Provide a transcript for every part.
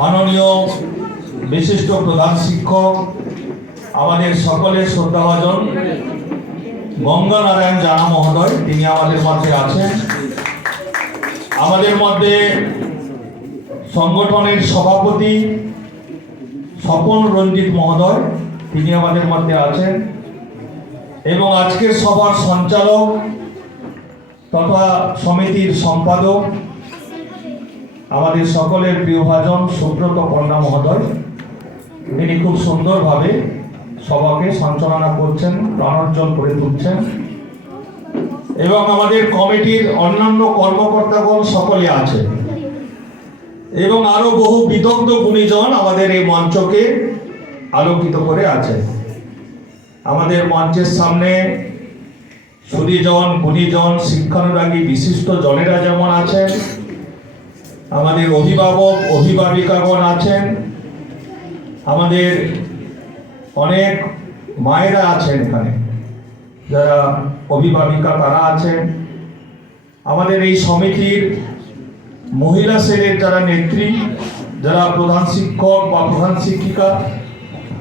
মাননীয় বিশিষ্ট প্রধান শিক্ষক, আমাদের সকলের শ্রদ্ধাভাজন গঙ্গানারায়ণ জানা মহোদয়, তিনি আমাদের মধ্যে আছেন। আমাদের মধ্যে সংগঠনের সভাপতি স্বপন রঞ্জিত মহোদয়, তিনি আমাদের মধ্যে আছেন। এবং আজকের সভার সঞ্চালক তথা সমিতির সম্পাদক আমাদের সকলের প্রিয়ভাজন সুব্রত পণ্ডা মহোদয়, তিনি খুব সুন্দরভাবে সভাকে সঞ্চালনা করছেন, প্রাণোজ্জ্বল করে তুলছেন। এবং আমাদের কমিটির অন্যান্য কর্মকর্তাগণ সকলে আছেন এবং আরো বহু বিদগ্ধ গুণীজন আমাদের এই মঞ্চকে আলোকিত করে আছেন। আমাদের মঞ্চের সামনে সুধীজন, গুণীজন, শিক্ষানুরাগী বিশিষ্ট জনেরা যেমন আছেন, আমাদের অভিভাবক অভিভাবিকাগণ আছেন, আমাদের অনেক মায়েরা আছেন এখানে যারা অভিভাবিকা, তারা আছেন। আমাদের এই সমিতির মহিলা সেলের যারা নেত্রী, যারা প্রধান শিক্ষক বা প্রধান শিক্ষিকা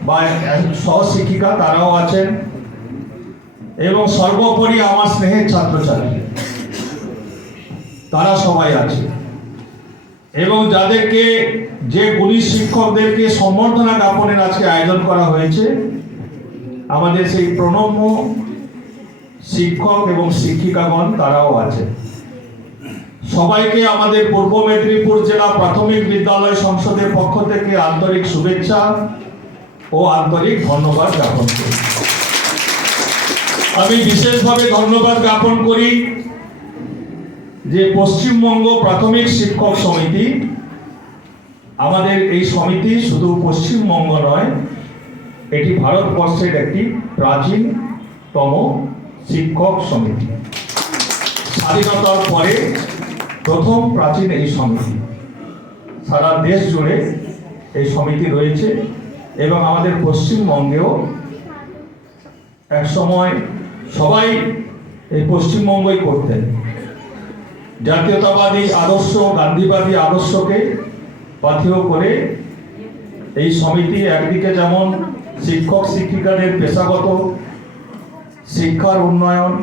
বা সহশিক্ষিকা, তারাও আছেন। এবং সর্বোপরি আমার স্নেহের ছাত্রছাত্রী, তারা সবাই আছে। এবং যাদেরকে, যে গুণী শিক্ষকদেরকে সম্বর্ধনা জ্ঞাপনের আজকে আয়োজন করা হয়েছে, আমাদের সেই প্রণম্য শিক্ষক এবং শিক্ষিকাগণ, তারাও আছে। সবাইকে আমাদের পূর্ব মেদিনীপুর জেলা প্রাথমিক বিদ্যালয় সংসদের পক্ষ থেকে আন্তরিক শুভেচ্ছা ও আন্তরিক ধন্যবাদ জ্ঞাপন করি। আমি বিশেষভাবে ধন্যবাদ জ্ঞাপন করি যে পশ্চিমবঙ্গ প্রাথমিক শিক্ষক সমিতি, আমাদের এই সমিতি শুধু পশ্চিমবঙ্গ নয়, এটি ভারতবর্ষের একটি প্রাচীনতম শিক্ষক সমিতি। স্বাধীনতার পরে প্রথম প্রাচীন এই সমিতি, সারা দেশ জুড়ে এই সমিতি রয়েছে। এবং আমাদের পশ্চিমবঙ্গেও এক সময় সবাই এই পশ্চিমবঙ্গই করতেন। জাতীয়তাবাদী আদর্শ, গান্ধীবাদী আদর্শকে পাথেয় করে এই সমিতি একদিকে যেমন শিক্ষক শিক্ষিকাদের পেশাগত শিক্ষার উন্নয়ন,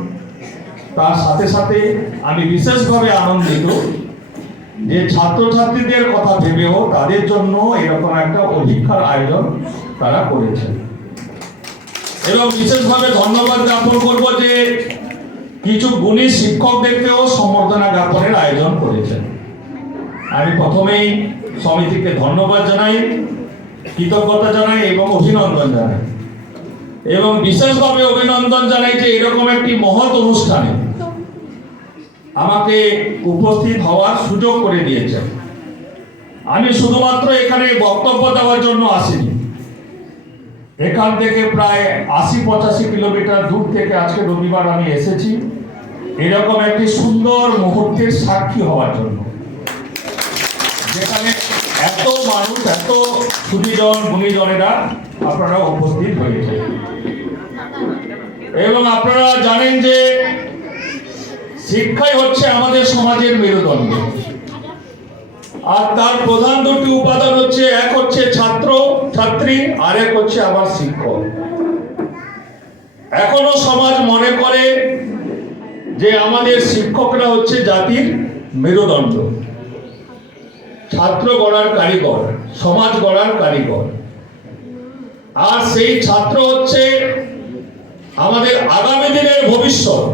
তার সাথে সাথে আমি বিশেষভাবে আনন্দিত যে ছাত্রছাত্রীদের কথা ভেবেও তাদের জন্য এরকম একটা অধিক্ষার আয়োজন তারা করেছে। এবং বিশেষভাবে ধন্যবাদ জ্ঞাপন করব যে কিছু গুণী শিক্ষকদেরকেও সম্বর্ধনা জ্ঞাপনের আয়োজন করেছেন। আমি প্রথমেই সমিতিকে ধন্যবাদ জানাই, কৃতজ্ঞতা জানাই এবং অভিনন্দন জানাই। এবং বিশেষভাবে অভিনন্দন জানাই যে এরকম একটি মহৎ অনুষ্ঠানে আমাকে উপস্থিত হওয়ার সুযোগ করে দিয়েছেন। আমি শুধুমাত্র এখানে বক্তব্য দেওয়ার জন্য আসিনি। এখান থেকে প্রায় 80-85 কিলোমিটার দূর থেকে আজকে রবিবার আমি এসেছি এরকম একটি সুন্দর মুহূর্তের সাক্ষী হওয়ার জন্য, যেখানে এত মানুষ, এত সুধীজন, গুণীজনেরা আপনারা উপস্থিত হয়েছে। এবং আপনারা জানেন যে শিক্ষাই হচ্ছে আমাদের সমাজের মেরুদণ্ড। আর তার প্রধান দুটি উপাদান হচ্ছে, এক হচ্ছে ছাত্র ছাত্রী, আর এক হচ্ছে আবার শিক্ষক। এখনো সমাজ মনে করে যে আমাদের শিক্ষকরা হচ্ছে জাতির মেরুদণ্ড, ছাত্র গড়ার কারিগর, সমাজ গড়ার কারিগর। আর সেই ছাত্র হচ্ছে আমাদের আগামী দিনের ভবিষ্যৎ।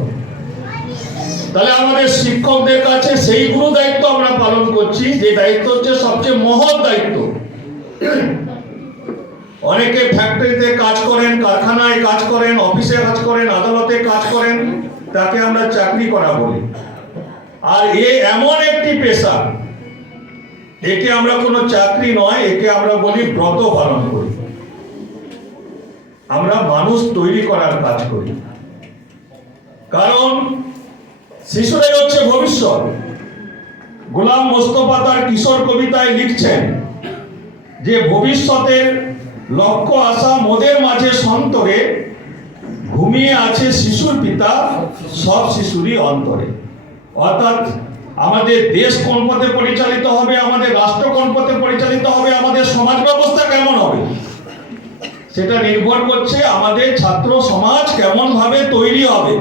তাহলে আমাদের শিক্ষকদের কাছে সেই গুরু দায়িত্ব আমরা পালন করছি, যে দায়িত্ব হচ্ছে সবচেয়ে মহৎ দায়িত্ব। অনেকে ফ্যাক্টরিতে কাজ করেন, কারখানায় কাজ করেন, অফিসে কাজ করেন, আদালতে কাজ করেন, তাকে আমরা চাকরি করা বলি। আর এমন একটি পেশা, একে আমরা কোনো চাকরি নয়, একে আমরা বলি ব্রত পালন করি। আমরা মানুষ তৈরি করার কাজ করি, কারণ শিশুরাই হচ্ছে ভবিষ্যৎ। গোলাম মোস্তফা তার কিশোর কবিতায় লিখছেন যে ভবিষ্যতের লক্ষ্য আশা মোদের মাঝে সন্তরে, ঘুমিয়ে আছে শিশুর পিতা সব শিশুরই অন্তরে। অর্থাৎ আমাদের দেশ কোন পথে পরিচালিত হবে, আমাদের রাষ্ট্র কোন পথে পরিচালিত হবে, আমাদের সমাজ ব্যবস্থা কেমন হবে, সেটা নির্ভর করছে আমাদের ছাত্র সমাজ কেমন ভাবে তৈরি হবে।